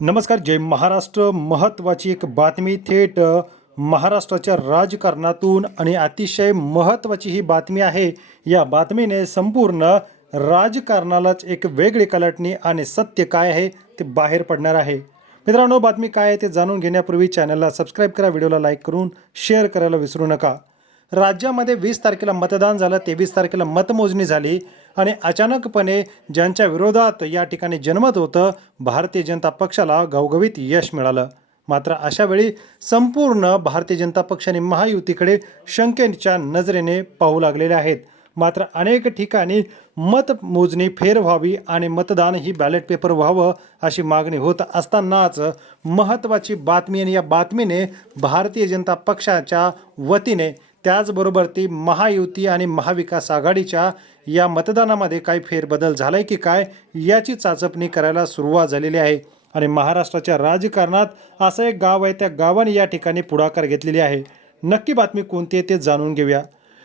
नमस्कार जय महाराष्ट्र. महत्त्वाची एक बातमी थेट महाराष्ट्राच्या राजकारणातून आणि अतिशय महत्त्वाची ही बातमी आहे. या बातमीने संपूर्ण राजकारणालाच एक वेगळी कलाटणी आणि सत्य काय आहे ते बाहेर पडणार आहे. मित्रांनो बातमी काय आहे ते जाणून घेण्यापूर्वी चॅनलला सबस्क्राईब करा व्हिडिओला लाईक करून शेअर करायला विसरू नका. राज्यामध्ये वीस तारखेला मतदान झालं तेवीस तारखेला मतमोजणी झाली. आणि अचानकपणे ज्यांच्या विरोधात या ठिकाणी जनमत होतं भारतीय जनता पक्षाला घवघवीत यश मिळालं. मात्र अशावेळी संपूर्ण भारतीय जनता पक्षाने महायुतीकडे शंकेच्या नजरेने पाहू लागलेले आहेत. मात्र अनेक ठिकाणी मतमोजणी फेर व्हावी आणि मतदान ही बॅलेट पेपर व्हावं अशी मागणी होत असतानाच महत्त्वाची बातमी आणि या बातमीने भारतीय जनता पक्षाच्या वतीने त्याचबरोबर ती महायुती आणि महाविकास आघाडीच्या या मतदानामध्ये काही फेरबदल झालाय की काय याची चाचपणी करायला सुरुवात झालेली आहे. आणि महाराष्ट्राच्या राजकारणात असं एक गाव आहे त्या गावाने या ठिकाणी पुढाकार घेतलेली आहे. नक्की बातमी कोणती आहे ते जाणून घेऊया.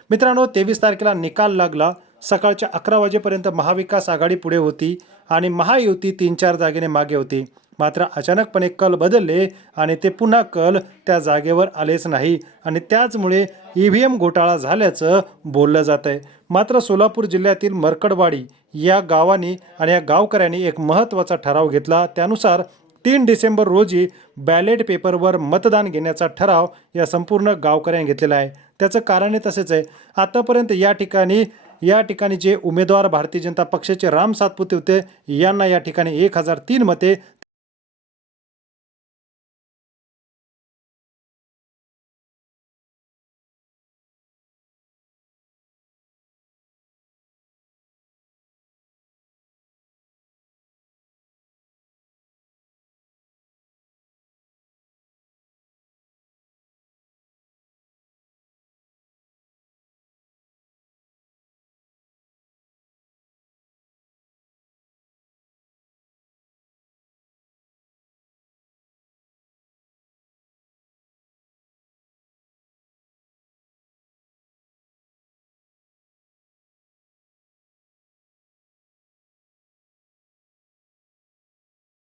मित्रांनो तेवीस तारखेला निकाल लागला. सकाळच्या अकरा वाजेपर्यंत महाविकास आघाडी पुढे होती आणि महायुती तीन चार जागेने मागे होती. मात्र अचानकपणे कल बदलले आणि ते पुन्हा कल त्या जागेवर आलेच नाही. आणि त्याचमुळे ई व्ही एम घोटाळा झाल्याचं बोललं जात आहे मात्र सोलापूर जिल्ह्यातील मरकडवाडी या गावांनी आणि या गावकऱ्यांनी एक महत्त्वाचा ठराव घेतला. त्यानुसार तीन डिसेंबर रोजी बॅलेट पेपरवर मतदान घेण्याचा ठराव या संपूर्ण गावकऱ्यांनी घेतलेला आहे. त्याचं कारणही तसेच आहे. आतापर्यंत या ठिकाणी या ठिकाणी जे उमेदवार भारतीय जनता पक्षाचे राम सातपुते होते यांना या ठिकाणी एक हजार तीन मते